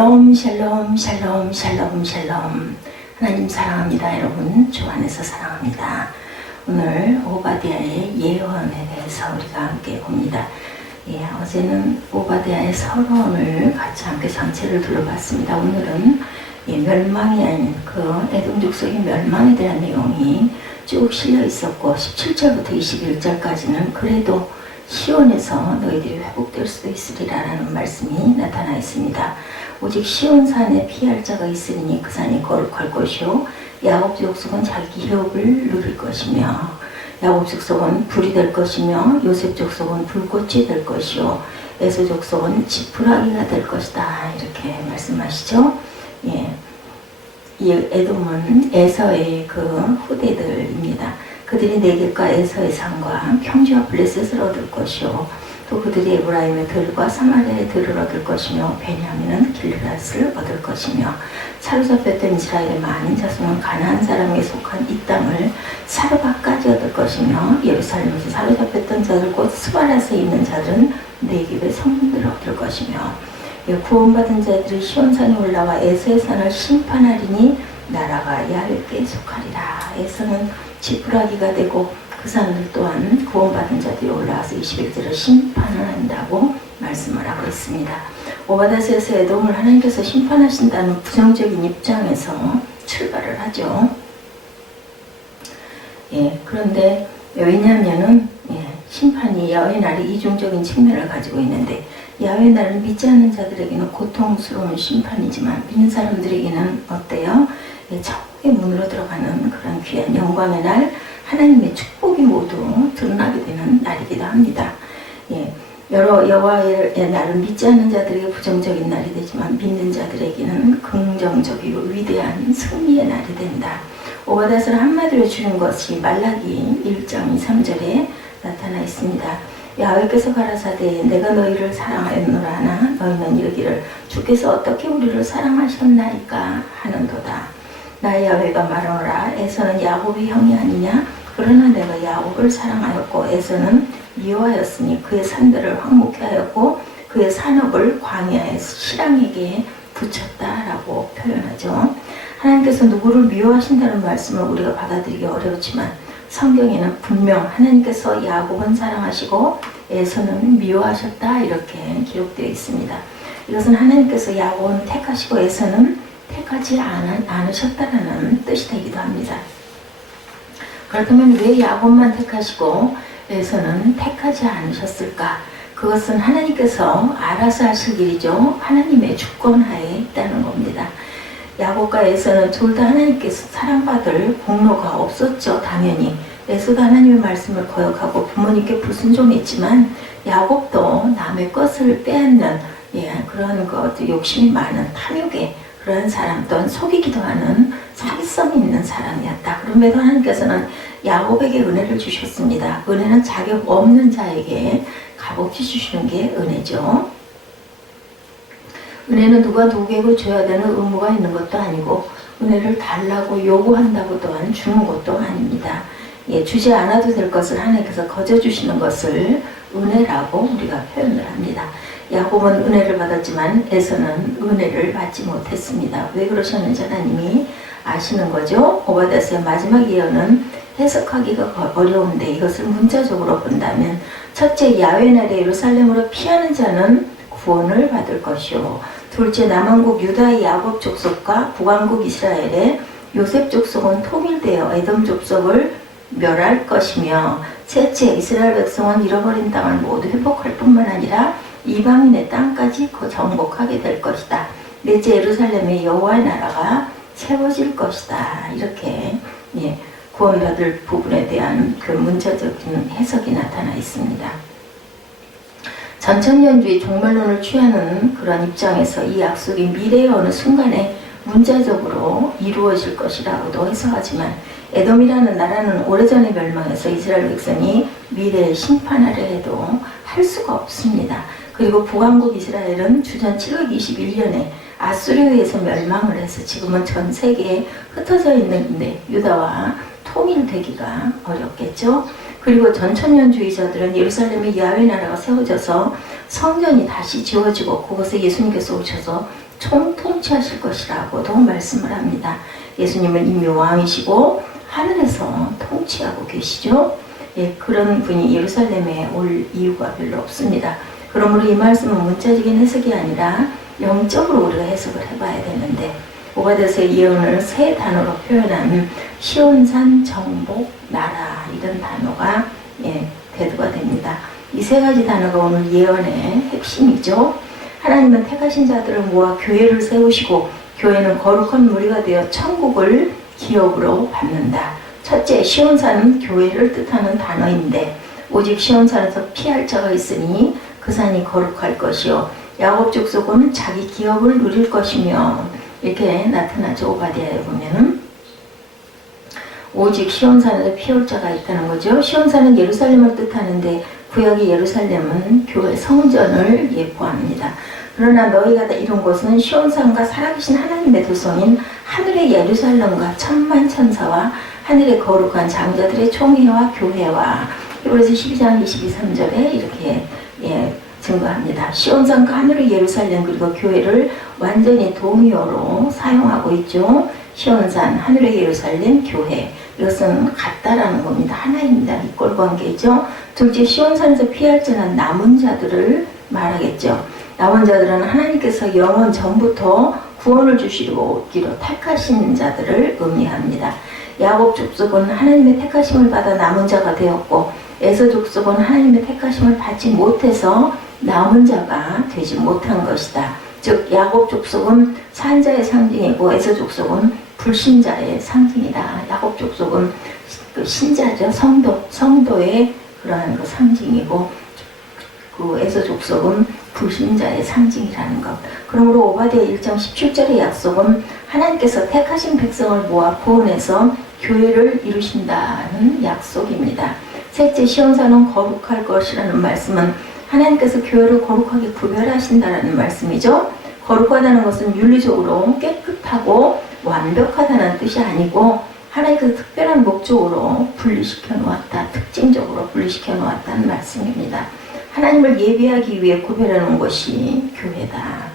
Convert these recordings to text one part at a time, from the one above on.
샬롬 샬롬 샬롬 샬롬 샬롬. 하나님 사랑합니다. 여러분 주 안에서 사랑합니다. 오늘 오바댜의 예언에 대해서 우리가 함께 봅니다. 어제는 오바댜의 서론을 같이 함께 전체를 둘러봤습니다. 오늘은 멸망이 아닌 그 에돔 족속의 멸망에 대한 내용이 쭉 실려 있었고 17절부터 21절까지는 그래도 시온에서 너희들이 회복될 수도 있으리라 라는 말씀이 나타나 있습니다. 오직 시온산에 피할 자가 있으리니 그 산이 거룩할 것이요 야곱 족속은 자기 기업을 누릴 것이며 야곱 족속은 불이 될 것이며 요셉 족속은 불꽃이 될 것이요 에서 족속은 지푸라기가 될 것이다 이렇게 말씀하시죠. 이 에돔은 에서의 그 후대들입니다. 그들이 네겝과 에서의 산과 평지와 블레셋을 얻을 것이요 또 그들이 에브라임의 들과 사마리아의 들을 얻을 것이며 베냐민은 길르앗을 얻을 것이며 사로잡혔던 이스라엘의 많은 자손은 가나안 사람에게 속한 이 땅을 사르바까지 얻을 것이며 예루살렘에서 사로잡혔던 자들 곧 스바라스에 있는 자들은 네겝의 성문들을 얻을 것이며 구원받은 자들이 시온산에 올라와 에서의 산을 심판하리니 나라가 야훼께 속하리라. 에서는 지푸라기가 되고 그 사람들 또한 구원받은 자들이 올라와서 21절을 심판을 한다고 말씀을 하고 있습니다. 오바댜에서 에돔을 하나님께서 심판하신다는 부정적인 입장에서 출발을 하죠. 그런데 왜냐하면은 심판이 야훼의 날이 이중적인 측면을 가지고 있는데 야훼의 날은 믿지 않는 자들에게는 고통스러운 심판이지만 믿는 사람들에게는 어때요? 천국의 문으로 들어가는 그런 귀한 영광의 날, 하나님의 축복이 모두 드러나게 되는 날이기도 합니다. 여러 여호와의 날은 믿지 않는 자들에게 부정적인 날이 되지만 믿는 자들에게는 긍정적이고 위대한 승리의 날이 된다. 오바댜서를 한마디로 주는 것이 말라기 1장 2, 3절에 나타나 있습니다. 야훼께서 가라사대 내가 너희를 사랑하였노라 하나 너희는 이르기를 주께서 어떻게 우리를 사랑하셨나이까 하는도다. 나 야훼가 말하노라 에서는 야곱의 형이 아니냐 그러나 내가 야곱을 사랑하였고 에서는 미워하였으니 그의 산들을 황무케 하였고 그의 산업을 광야의 실랑에게 붙였다라고 표현하죠. 하나님께서 누구를 미워하신다는 말씀을 우리가 받아들이기 어렵지만 성경에는 분명 하나님께서 야곱은 사랑하시고 에서는 미워하셨다 이렇게 기록되어 있습니다. 이것은 하나님께서 야곱은 택하시고 에서는 택하지 않으셨다는 뜻이 되기도 합니다. 그렇다면 왜 야곱만 택하시고 에서는 택하지 않으셨을까? 그것은 하나님께서 알아서 하실 일이죠. 하나님의 주권하에 있다는 겁니다. 야곱과 에서는 둘 다 하나님께서 사랑받을 공로가 없었죠. 당연히 에서도 하나님의 말씀을 거역하고 부모님께 불순종했지만 야곱도 남의 것을 빼앗는 그런 욕심이 많은 탐욕의 그런 사람 또한 속이기도 하는 사기성이 있는 사람이었다. 그럼에도 하나님께서는 야곱에게 은혜를 주셨습니다. 은혜는 자격 없는 자에게 값없이 주시는 게 은혜죠. 은혜는 누가 누구에게 줘야 되는 의무가 있는 것도 아니고 은혜를 달라고 요구한다고 또한 주는 것도 아닙니다. 주지 않아도 될 것을 하나님께서 거저 주시는 것을 은혜라고 우리가 표현을 합니다. 야곱은 은혜를 받았지만 에서는 은혜를 받지 못했습니다. 왜 그러셨는지 하나님이 아시는 거죠. 오바댜서의 마지막 예언은 해석하기가 어려운데 이것을 문자적으로 본다면 첫째 야훼의 날에 예루살렘으로 피하는 자는 구원을 받을 것이요 둘째 남왕국 유다의 야곱 족속과 북왕국 이스라엘의 요셉 족속은 통일되어 에돔 족속을 멸할 것이며 셋째 이스라엘 백성은 잃어버린 땅을 모두 회복할 뿐만 아니라 이방인의 땅까지 정복하게 될 것이다. 넷째 예루살렘의 여호와의 나라가 세워질 것이다. 이렇게 구원받을 부분에 대한 그 문자적인 해석이 나타나 있습니다. 전천년주의 종말론을 취하는 그런 입장에서 이 약속이 미래의 어느 순간에 문자적으로 이루어질 것이라고도 해석하지만 에돔이라는 나라는 오래전에 멸망해서 이스라엘 백성이 미래에 심판하려 해도 할 수가 없습니다. 그리고 북왕국 이스라엘은 주전 721년에 아수르에 의해서 멸망을 해서 지금은 전 세계에 흩어져 있는데 유다와 통일되기가 어렵겠죠. 그리고 전천년주의자들은 예루살렘의 야훼 나라가 세워져서 성전이 다시 지어지고 그곳에 예수님께서 오셔서 총통치하실 것이라고도 말씀을 합니다. 예수님은 이미 왕이시고 하늘에서 통치하고 계시죠. 예, 그런 분이 예루살렘에 올 이유가 별로 없습니다. 그러므로 이 말씀은 문자적인 해석이 아니라 영적으로 우리가 해석을 해봐야 되는데, 오바댜서의 예언을 세 단어로 표현한 시온산, 정복, 나라, 이런 단어가 대두가 됩니다. 이 세 가지 단어가 오늘 예언의 핵심이죠. 하나님은 택하신 자들을 모아 교회를 세우시고 교회는 거룩한 무리가 되어 천국을 기업으로 받는다. 첫째, 시온산은 교회를 뜻하는 단어인데 오직 시온산에서 피할 자가 있으니 그 산이 거룩할 것이요 야곱 족속은 자기 기업을 누릴 것이며, 이렇게 나타나죠. 오바댜에 보면은 오직 시온산에서 피할 자가 있다는 거죠. 시온산은 예루살렘을 뜻하는데 구약의 예루살렘은 교회 성전을 예표합니다. 그러나 너희가 다 이룬 곳은 시온산과 살아계신 하나님의 도성인 하늘의 예루살렘과 천만 천사와 하늘의 거룩한 장자들의 총회와 교회와, 히브리서 12장 22~23절에 이렇게 증거합니다. 시온산과 하늘의 예루살렘 그리고 교회를 완전히 동의어로 사용하고 있죠. 시온산, 하늘의 예루살렘, 교회, 이것은 같다라는 겁니다. 하나입니다. 이꼴 관계죠. 둘째, 시온산에서 피할 자는 남은 자들을 말하겠죠. 남은 자들은 하나님께서 영원 전부터 구원을 주시기로 택하신 자들을 의미합니다. 야곱 족속은 하나님의 택하심을 받아 남은 자가 되었고, 에서 족속은 하나님의 택하심을 받지 못해서 남은 자가 되지 못한 것이다. 즉 야곱 족속은 산자의 상징이고 에서 족속은 불신자의 상징이다. 야곱 족속은 그 신자죠. 성도의 그러한 그 상징이고, 그 에서 족속은 불신자의 상징이라는 것. 그러므로 오바댜 1장 17절의 약속은 하나님께서 택하신 백성을 모아 구원해서 교회를 이루신다는 약속입니다. 셋째, 시온산은 거룩할 것이라는 말씀은 하나님께서 교회를 거룩하게 구별하신다는 말씀이죠. 거룩하다는 것은 윤리적으로 깨끗하고 완벽하다는 뜻이 아니고 하나님께서 특별한 목적으로 분리시켜 놓았다, 특징적으로 분리시켜 놓았다는 말씀입니다. 하나님을 예비하기 위해 구별해 놓은 것이 교회다.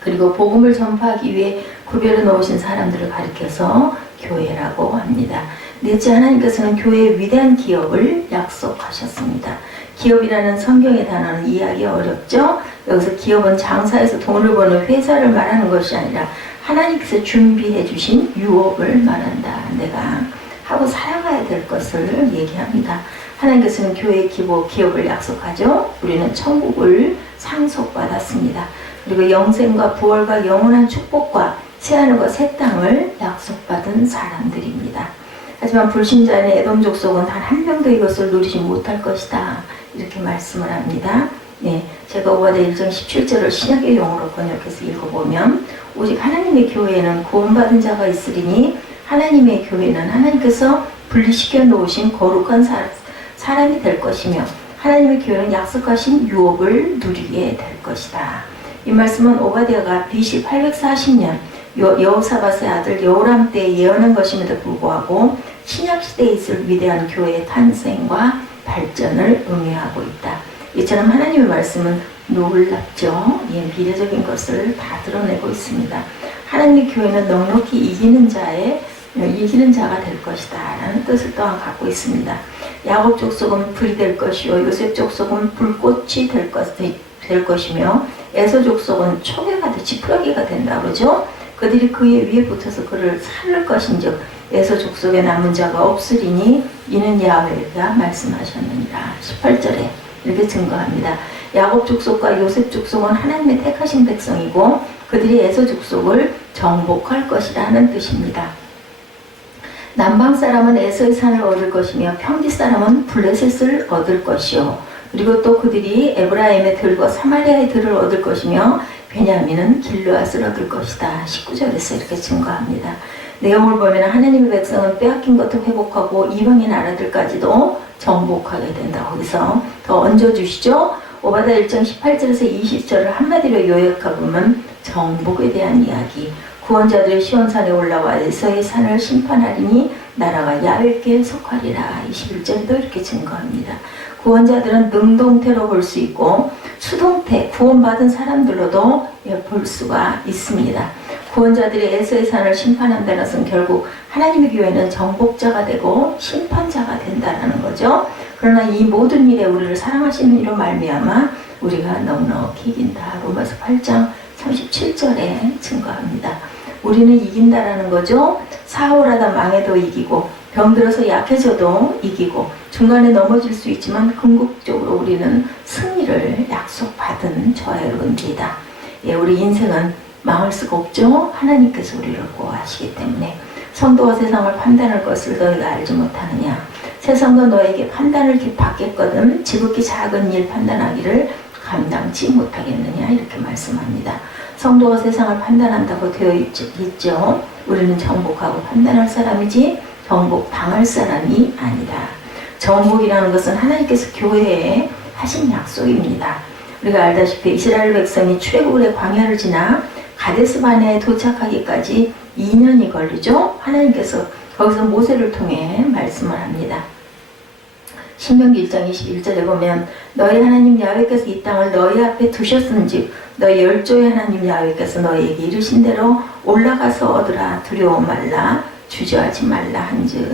그리고 복음을 전파하기 위해 구별해 놓으신 사람들을 가리켜서 교회라고 합니다. 넷째, 하나님께서는 교회의 위대한 기업을 약속하셨습니다. 기업이라는 성경의 단어는 이해하기 어렵죠? 여기서 기업은 장사해서 돈을 버는 회사를 말하는 것이 아니라 하나님께서 준비해 주신 유업을 말한다. 내가 하고 살아가야 될 것을 얘기합니다. 하나님께서는 교회의 기업을 약속하죠. 우리는 천국을 상속받았습니다. 그리고 영생과 부활과 영원한 축복과 새하늘과 새 땅을 약속받은 사람들입니다. 하지만 불신자인 에돔 족속은 단 한 명도 이것을 누리지 못할 것이다. 이렇게 말씀을 합니다. 제가 오바댜 1장 17절을 신약의 용어로 번역해서 읽어보면, 오직 하나님의 교회에는 구원받은 자가 있으리니 하나님의 교회는 하나님께서 분리시켜 놓으신 거룩한 사람이 될 것이며 하나님의 교회는 약속하신 유업을 누리게 될 것이다. 이 말씀은 오바댜가 BC 840년 여호사밧의 아들 여호람 때에 예언한 것임에도 불구하고 신약시대에 있을 위대한 교회의 탄생과 발전을 의미하고 있다. 이처럼 하나님의 말씀은 놀랍죠. 미래적인 것을 다 드러내고 있습니다. 하나님의 교회는 넉넉히 이기는 자가 될 것이다 라는 뜻을 또한 갖고 있습니다. 야곱 족속은 불이 될 것이요 요셉 족속은 불꽃이 될 것이며 에서 족속은 초계가 지푸라기가 된다 그러죠. 그들이 그의 위에 붙어서 그를 살릴 것인즉 에서 족속에 남은 자가 없으리니 이는 야훼가 말씀하셨느니라. 18절에 이렇게 증거합니다. 야곱 족속과 요셉 족속은 하나님의 택하신 백성이고 그들이 에서 족속을 정복할 것이라는 뜻입니다. 남방 사람은 에서의 산을 얻을 것이며 평지 사람은 블레셋을 얻을 것이요 그리고 또 그들이 에브라임의 들과 사마리아의 들을 얻을 것이며 베냐민은 길르앗을 얻을 것이다. 19절에서 이렇게 증거합니다. 내용을 보면 하나님의 백성은 빼앗긴 것도 회복하고 이방인 나라들까지도 정복하게 된다. 거기서 더 얹어주시죠. 오바댜 1장 18절에서 20절을 한마디로 요약해보면 정복에 대한 이야기. 구원자들이 시온산에 올라와 에서의 산을 심판하리니 나라가 야훼께 속하리라. 21절에도 이렇게 증거합니다. 구원자들은 능동태로 볼 수 있고 수동태, 구원받은 사람들로도 볼 수가 있습니다. 구원자들이 에서의 산을 심판한다는 것은 결국 하나님의 교회는 정복자가 되고 심판자가 된다는 거죠. 그러나 이 모든 일에 우리를 사랑하시는 이로 말미암아 우리가 넉넉히 이긴다. 로마서 8장 37절에 증거합니다. 우리는 이긴다라는 거죠. 사울하다 망해도 이기고 병들어서 약해져도 이기고 중간에 넘어질 수 있지만 궁극적으로 우리는 승리를 약속받은 저와 여러분들이다. 예, 우리 인생은 망할 수가 없죠. 하나님께서 우리를 보호하시기 때문에. 성도가 세상을 판단할 것을 너희가 알지 못하느냐. 세상도 너에게 판단을 받겠거든 지극히 작은 일 판단하기를 감당치 못하겠느냐 이렇게 말씀합니다. 성도가 세상을 판단한다고 되어 있죠. 우리는 정복하고 판단할 사람이지 정복당할 사람이 아니다. 정복이라는 것은 하나님께서 교회에 하신 약속입니다. 우리가 알다시피 이스라엘 백성이 출애굽의 광야를 지나 가데스바네에 도착하기까지 2년이 걸리죠. 하나님께서 거기서 모세를 통해 말씀을 합니다. 신명기 1장 21절에 보면 너희 하나님 야훼께서 이 땅을 너희 앞에 두셨은즉 너희 열조의 하나님 야훼께서 너희에게 이르신 대로 올라가서 얻으라. 두려워 말라 주저하지 말라 한즉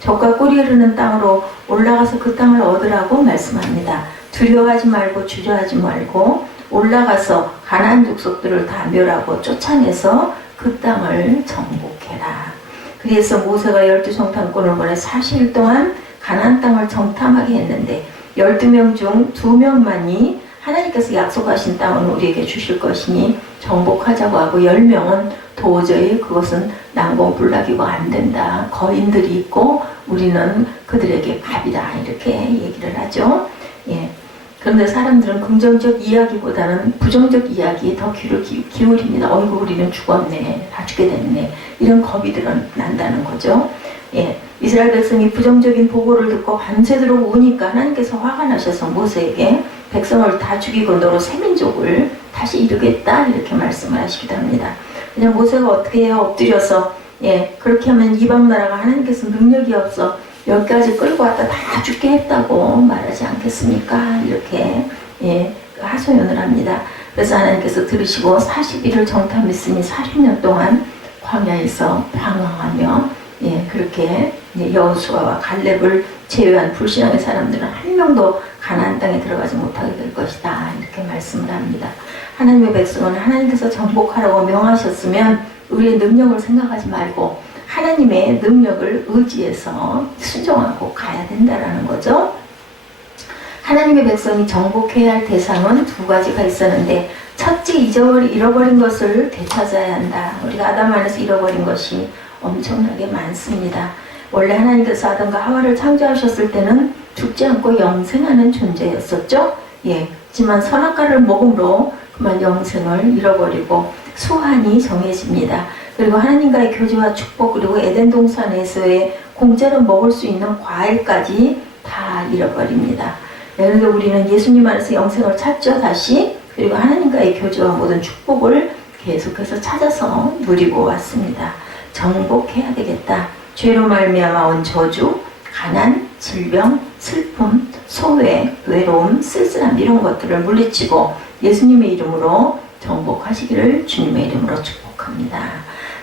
젖과 꿀이 흐르는 땅으로 올라가서 그 땅을 얻으라고 말씀합니다. 두려워하지 말고 주저하지 말고 올라가서 가나안 족속들을 다 멸하고 쫓아내서 그 땅을 정복해라. 그래서 모세가 12정탐꾼을 보내 40일 동안 가나안 땅을 정탐하게 했는데 12명 중 2명만이 하나님께서 약속하신 땅을 우리에게 주실 것이니 정복하자고 하고 10명은 도저히 그것은 난공불락이고 안 된다. 거인들이 있고 우리는 그들에게 밥이다. 이렇게 얘기를 하죠. 예. 그런데 사람들은 긍정적 이야기보다는 부정적 이야기에 더 귀를 기울입니다. 어이구 우리는 죽었네. 다 죽게 됐네. 이런 겁이 난다는 거죠. 예. 이스라엘 백성이 부정적인 보고를 듣고 밤새도록 우니까 하나님께서 화가 나셔서 모세에게 백성을 다 죽이고 너로 새 민족을 다시 이루겠다 이렇게 말씀을 하시기도 합니다. 그냥 모세가 어떻게 해요? 엎드려서 예 그렇게 하면 이방 나라가 하나님께서 능력이 없어 여기까지 끌고 왔다 다 죽게 했다고 말하지 않겠습니까? 이렇게 예 하소연을 합니다. 그래서 하나님께서 들으시고 40일을 정탐했으니 40년 동안 광야에서 방황하며 예 그렇게 여호수아와 갈렙을 제외한 불신앙의 사람들은 한 명도 가나안 땅에 들어가지 못하게 될 것이다 이렇게 말씀을 합니다. 하나님의 백성은 하나님께서 정복하라고 명하셨으면 우리의 능력을 생각하지 말고 하나님의 능력을 의지해서 순종하고 가야 된다라는 거죠. 하나님의 백성이 정복해야 할 대상은 두 가지가 있었는데 첫째 잃어버린 것을 되찾아야 한다. 우리가 아담 안에서 잃어버린 것이 엄청나게 많습니다. 원래 하나님께서 아담과 하와를 창조하셨을 때는 죽지 않고 영생하는 존재였었죠. 예, 하지만 선악과를 먹음으로 그만 영생을 잃어버리고 수한이 정해집니다. 그리고 하나님과의 교제와 축복 그리고 에덴 동산에서의 공짜로 먹을 수 있는 과일까지 다 잃어버립니다. 그런데 우리는 예수님 안에서 영생을 찾죠 다시. 그리고 하나님과의 교제와 모든 축복을 계속해서 찾아서 누리고 왔습니다. 정복해야 되겠다. 죄로 말미암아 온 저주, 가난, 질병, 슬픔, 소외, 외로움, 쓸쓸함 이런 것들을 물리치고 예수님의 이름으로 정복하시기를 주님의 이름으로 축복합니다.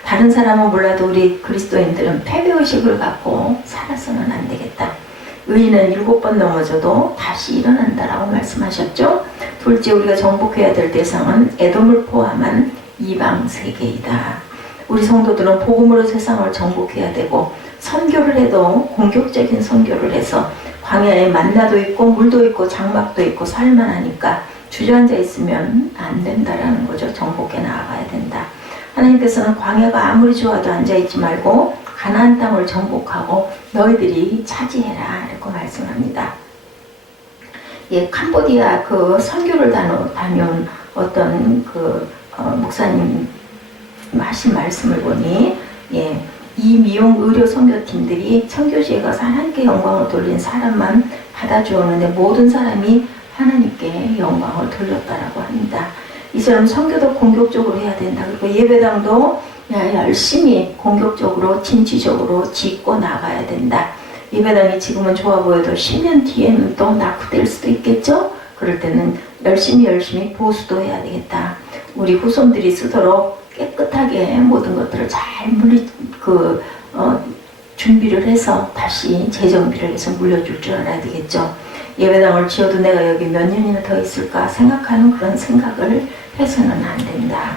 다른 사람은 몰라도 우리 그리스도인들은 패배의식을 갖고 살아서는 안 되겠다. 의인은 7번 넘어져도 다시 일어난다라고 말씀하셨죠. 둘째 우리가 정복해야 될 대상은 에돔을 포함한 이방 세계이다. 우리 성도들은 복음으로 세상을 정복해야 되고 선교를 해도 공격적인 선교를 해서 광야에 만나도 있고 물도 있고 장막도 있고 살만하니까 주저앉아 있으면 안 된다라는 거죠. 정복해 나아가야 된다. 하나님께서는 광야가 아무리 좋아도 앉아있지 말고 가나안 땅을 정복하고 너희들이 차지해라 이렇게 말씀합니다. 예, 캄보디아 그 선교를 다녀온 어떤 목사님 하신 말씀을 보니 예, 이 미용 의료 선교팀들이 선교지에 가서 하나님께 영광을 돌린 사람만 받아주었는데 모든 사람이 하나님께 영광을 돌렸다라고 합니다. 이처럼 선교도 공격적으로 해야 된다. 그리고 예배당도 열심히 공격적으로 진취적으로 짓고 나가야 된다. 예배당이 지금은 좋아 보여도 10년 뒤에는 또 낙후될 수도 있겠죠? 그럴 때는 열심히 보수도 해야 되겠다. 우리 후손들이 쓰도록 깨끗하게 모든 것들을 잘 준비를 해서 다시 재정비를 해서 물려줄 줄 알아야 되겠죠. 예배당을 지어도 내가 여기 몇 년이나 더 있을까 생각하는 그런 생각을 해서는 안 된다.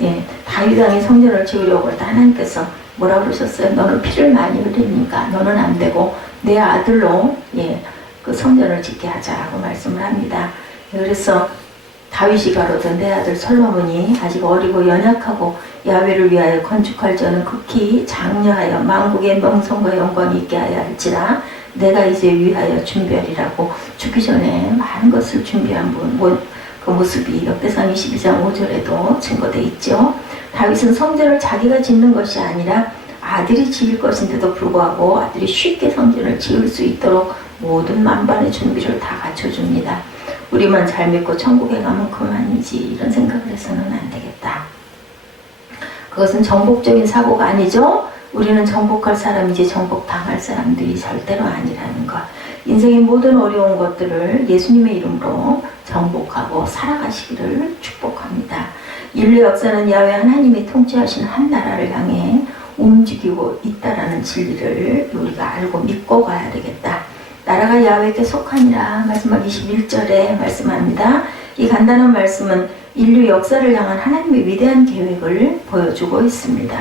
예, 다윗 왕이 성전을 지으려고 할 때 하나님께서 뭐라 그러셨어요? 너는 피를 많이 흘리니까 너는 안 되고 내 아들로 그 성전을 짓게 하자고 말씀을 합니다. 그래서 다윗이 가로되 내 아들 솔로몬이 아직 어리고 연약하고 야훼를 위하여 건축할 저는 극히 장려하여 만국의 명성과 영광이 있게 하여 할지라 내가 이제 위하여 준비하리라고 죽기 전에 많은 것을 준비한 그 모습이 역대상 22장 5절에도 증거되어 있죠. 다윗은 성전을 자기가 짓는 것이 아니라 아들이 지을 것인데도 불구하고 아들이 쉽게 성전을 지을 수 있도록 모든 만반의 준비를 다 갖춰줍니다. 우리만 잘 믿고 천국에 가면 그만이지 이런 생각을 해서는 안 되겠다. 그것은 정복적인 사고가 아니죠. 우리는 정복할 사람이지 정복당할 사람들이 절대로 아니라는 것. 인생의 모든 어려운 것들을 예수님의 이름으로 정복하고 살아가시기를 축복합니다. 인류 역사는 야훼 하나님이 통치하시는 한 나라를 향해 움직이고 있다라는 진리를 우리가 알고 믿고 가야 되겠다. 나라가 야훼께 속하니라 마지막 21절에 말씀합니다. 이 간단한 말씀은 인류 역사를 향한 하나님의 위대한 계획을 보여주고 있습니다.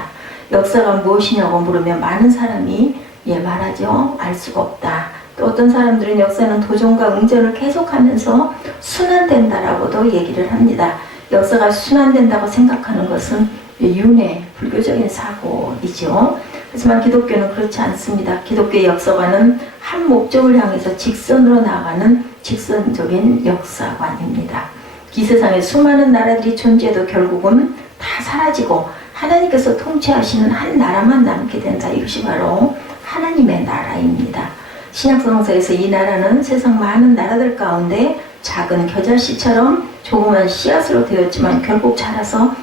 역사가 무엇이냐고 물으면 많은 사람이 말하죠. 알 수가 없다. 또 어떤 사람들은 역사는 도전과 응전을 계속하면서 순환된다라고도 얘기를 합니다. 역사가 순환된다고 생각하는 것은 윤회, 불교적인 사고이죠. 하지만 기독교는 그렇지 않습니다. 기독교의 역사관은 한 목적을 향해서 직선으로 나아가는 직선적인 역사관입니다. 이 세상에 수많은 나라들이 존재해도 결국은 다 사라지고 하나님께서 통치하시는 한 나라만 남게 된다. 이것이 바로 하나님의 나라입니다. 신약성서에서 이 나라는 세상 많은 나라들 가운데 작은 겨자씨처럼 조그만 씨앗으로 되었지만 결국 자라서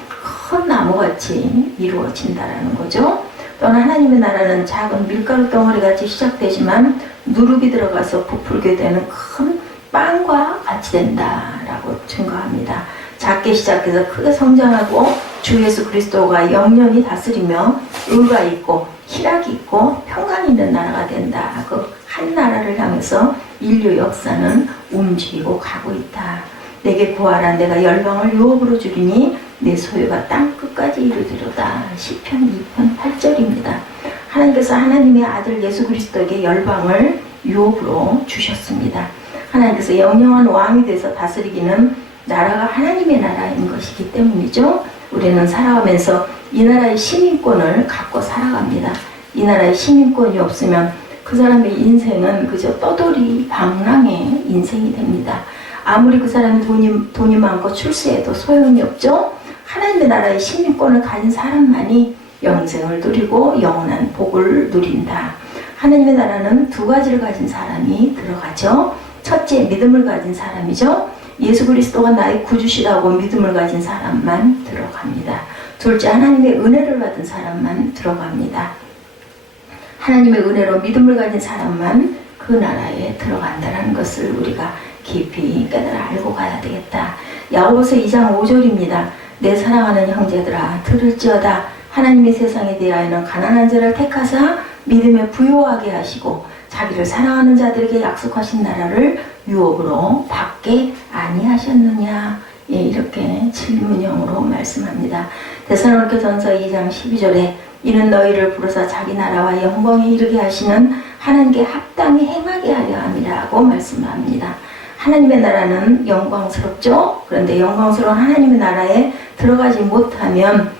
큰 나무같이 이루어진다라는 거죠. 또한 하나님의 나라는 작은 밀가루 덩어리같이 시작되지만 누룩이 들어가서 부풀게 되는 큰 빵과 같이 된다라고 증거합니다. 작게 시작해서 크게 성장하고 주 예수 그리스도가 영영이 다스리며 의가 있고 희락이 있고 평강이 있는 나라가 된다. 그 한 나라를 향해서 인류 역사는 움직이고 가고 있다. 내게 구하라 내가 열방을 유업으로 주리니 내 소유가 땅 끝까지 이르리로다. 시편 2편 8절입니다. 하나님께서 하나님의 아들 예수 그리스도에게 열방을 유업으로 주셨습니다. 하나님께서 영영한 왕이 돼서 다스리기는 나라가 하나님의 나라인 것이기 때문이죠. 우리는 살아가면서 이 나라의 시민권을 갖고 살아갑니다. 이 나라의 시민권이 없으면 그 사람의 인생은 그저 떠돌이 방랑의 인생이 됩니다. 아무리 그 사람이 돈이 많고 출세해도 소용이 없죠. 하나님의 나라의 시민권을 가진 사람만이 영생을 누리고 영원한 복을 누린다. 하나님의 나라는 두 가지를 가진 사람이 들어가죠. 첫째, 믿음을 가진 사람이죠. 예수 그리스도가 나의 구주시라고 믿음을 가진 사람만 들어갑니다. 둘째, 하나님의 은혜를 받은 사람만 들어갑니다. 하나님의 은혜로 믿음을 가진 사람만 그 나라에 들어간다는 것을 우리가 깊이 깨달아 알고 가야 되겠다. 야고보서 2장 5절입니다. 내 사랑하는 형제들아 들을지어다. 하나님이 세상에 대하여는 가난한 자를 택하사 믿음에 부요하게 하시고 자기를 사랑하는 자들에게 약속하신 나라를 유업으로 받게 아니하셨느냐. 이렇게 질문형으로 말씀합니다. 데살로니가전서 2장 12절에 이는 너희를 부르사 자기 나라와 영광에 이르게 하시는 하나님께 합당히 행하게 하려 함이라고 말씀합니다. 하나님의 나라는 영광스럽죠. 그런데 영광스러운 하나님의 나라에 들어가지 못하면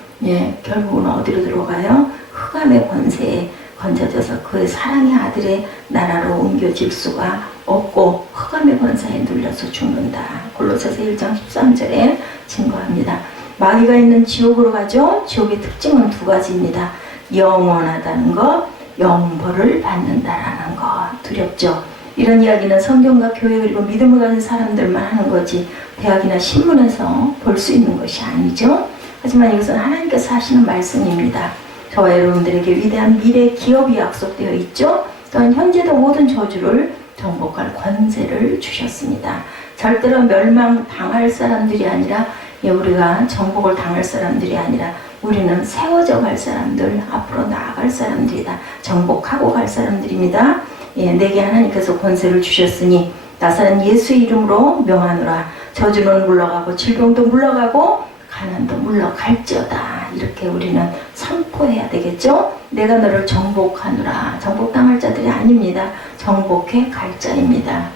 결국은 어디로 들어가요? 흑암의 권세에 건져져서 그의 사랑의 아들의 나라로 옮겨질 수가 없고 흑암의 권세에 눌려서 죽는다. 골로새서 1장 13절에 증거합니다. 마귀가 있는 지옥으로 가죠. 지옥의 특징은 두 가지입니다. 영원하다는 것, 영벌을 받는다라는 것. 두렵죠. 이런 이야기는 성경과 교회 그리고 믿음을 가진 사람들만 하는 거지 대학이나 신문에서 볼 수 있는 것이 아니죠. 하지만 이것은 하나님께서 하시는 말씀입니다. 저와 여러분들에게 위대한 미래 기업이 약속되어 있죠. 또한 현재도 모든 저주를 정복할 권세를 주셨습니다. 절대로 멸망당할 사람들이 아니라 우리가 정복을 당할 사람들이 아니라 우리는 세워져 갈 사람들, 앞으로 나아갈 사람들이다. 정복하고 갈 사람들입니다. 내게 하나님께서 권세를 주셨으니 나사렛 예수 이름으로 명하노라. 저주는 물러가고 질병도 물러가고 가난도 물러갈지어다. 이렇게 우리는 선포해야 되겠죠? 내가 너를 정복하노라. 정복당할 자들이 아닙니다. 정복해 갈 자입니다.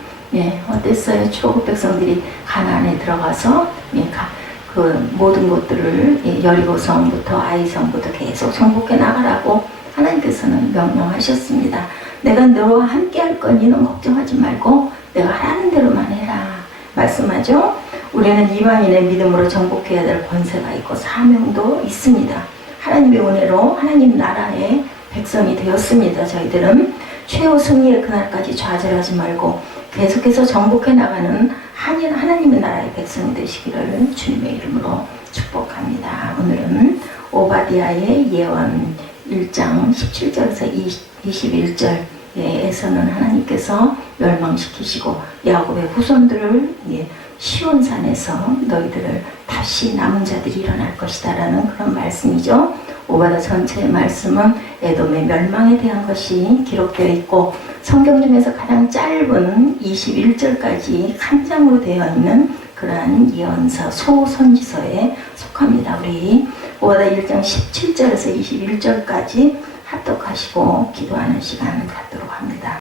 어땠어요? 출애굽 백성들이 가나안에 들어가서 그 모든 것들을 여리고성부터 아이성부터 계속 정복해 나가라고 하나님께서는 명령하셨습니다. 내가 너와 함께 할 거니 넌 걱정하지 말고 내가 하라는 대로만 해라 말씀하죠. 우리는 이방인의 믿음으로 정복해야 될 권세가 있고 사명도 있습니다. 하나님의 은혜로 하나님 나라의 백성이 되었습니다. 저희들은 최후 승리의 그날까지 좌절하지 말고 계속해서 정복해 나가는 하나님의 나라의 백성이 되시기를 주님의 이름으로 축복합니다. 오늘은 오바댜의 예언 1장 17절에서 21절에서는 하나님께서 멸망시키시고 야곱의 후손들을 시온산에서 너희들을 다시 남은 자들이 일어날 것이다 라는 그런 말씀이죠. 오바댜 전체의 말씀은 에돔의 멸망에 대한 것이 기록되어 있고 성경 중에서 가장 짧은 21절까지 한 장으로 되어 있는 그러한 예언서 소선지서에 속합니다. 우리 오바댜 1장 17절에서 21절까지 합독하시고 기도하는 시간 갖도록 합니다.